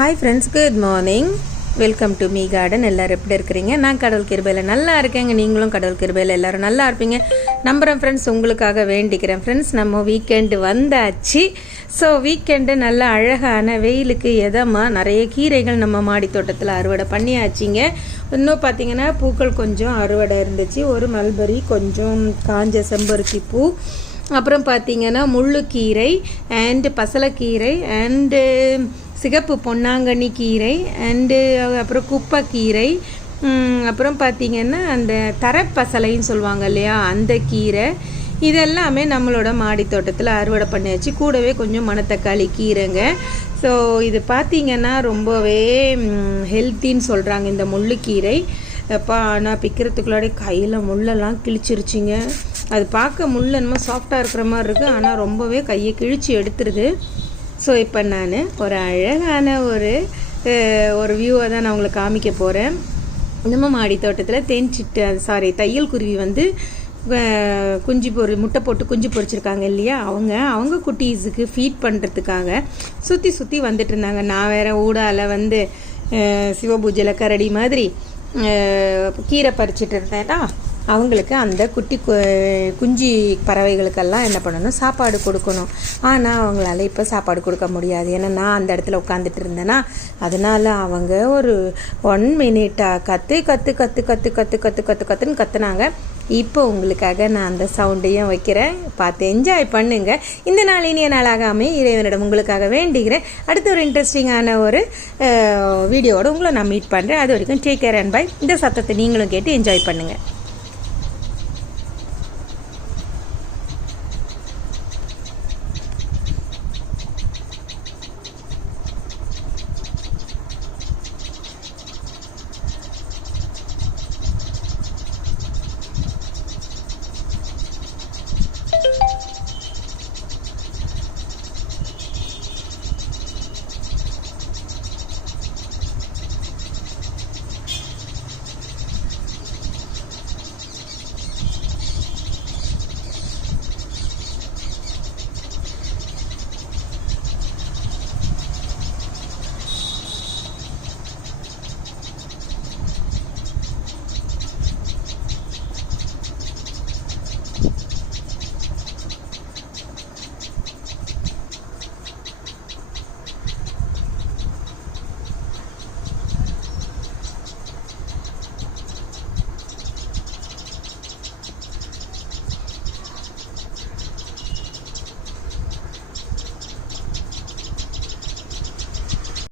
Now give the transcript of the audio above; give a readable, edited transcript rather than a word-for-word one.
Hi friends, good morning. Welcome to me garden. எல்லோரும் எப்படி இருக்கிறீங்க? நான் கடவுள் கிருபையில் நல்லா இருக்கேங்க. நீங்களும் கடவுள் கிருபையில் எல்லோரும் நல்லா இருப்பீங்க நம்புகிறேன் ஃப்ரெண்ட்ஸ். உங்களுக்காக வேண்டிக்கிறேன் ஃப்ரெண்ட்ஸ். நம்ம வீக்கெண்டு வந்தாச்சு. ஸோ வீக்கெண்டு நல்ல அழகான வெயிலுக்கு எதமாக நிறைய கீரைகள் நம்ம மாடி தோட்டத்தில் அறுவடை பண்ணியாச்சிங்க. இன்னும் பார்த்திங்கன்னா பூக்கள் கொஞ்சம் அறுவடை இருந்துச்சு. ஒரு மல்பரி, கொஞ்சம் காஞ்ச செம்பருத்தி பூ, அப்புறம் பார்த்திங்கன்னா முள்ளுக்கீரை அண்டு பசலைக்கீரை அண்டு சிகப்பு பொன்னாங்கண்ணி கீரை அண்டு அப்புறம் குப்பைக்கீரை, அப்புறம் பார்த்திங்கன்னா அந்த தரப்பசலைன்னு சொல்லுவாங்க இல்லையா, அந்த கீரை, இதெல்லாமே நம்மளோட மாடி தோட்டத்தில் அறுவடை பண்ணியாச்சு. கூடவே கொஞ்சம் மணத்தக்காளி கீரைங்க. ஸோ இது பார்த்திங்கன்னா ரொம்பவே ஹெல்த்தின்னு சொல்கிறாங்க இந்த முள்ளுக்கீரை. அப்பா ஆனால் பிக்கிறதுக்குள்ளாடி கையில் முள்ளெல்லாம் கிழிச்சிருச்சிங்க. அது பார்க்க முள் என்னமோ சாஃப்டாக இருக்கிற மாதிரி இருக்குது, ஆனால் ரொம்பவே கையை கிழிச்சு எடுத்துருது. ஸோ இப்போ நான் ஒரு அழகான ஒரு வியூவை தான் நான் உங்களுக்கு காமிக்க போகிறேன். நம்ம மாடி தோட்டத்தில் தையல் குருவி வந்து முட்டை போட்டு குஞ்சு பொரிச்சிருக்காங்க இல்லையா, அவங்க குட்டீஸுக்கு ஃபீட் பண்ணுறதுக்காக சுற்றி வந்துட்டு இருந்தாங்க. நான் வேறு ஊடால வந்து சிவபூஜையில் கரடி மாதிரி கீரை பறிச்சிட்டு இருந்தேன்னா, அவங்களுக்கு அந்த குஞ்சு பறவைகளுக்கெல்லாம் என்ன பண்ணணும், சாப்பாடு கொடுக்கணும். ஆனால் அவங்களால இப்போ சாப்பாடு கொடுக்க முடியாது. ஏன்னா நான் அந்த இடத்துல உட்காந்துட்டு இருந்தேன்னா, அதனால் அவங்க ஒரு 1 மினிட்டாக கத்துன்னு கத்துனாங்க. இப்போ உங்களுக்காக நான் அந்த சவுண்டையும் வைக்கிறேன், பார்த்து என்ஜாய் பண்ணுங்க. இந்த நாள் இனிய நாளாகாமே இறைவனிடம் உங்களுக்காக வேண்டிக்கிறேன். அடுத்த ஒரு இன்ட்ரெஸ்டிங்கான ஒரு வீடியோவோட உங்களை நான் மீட் பண்ணுறேன். அது வரைக்கும் டேக் கேர் அண்ட் பை. இந்த சத்தத்தை நீங்களும் கேட்டு என்ஜாய் பண்ணுங்கள்.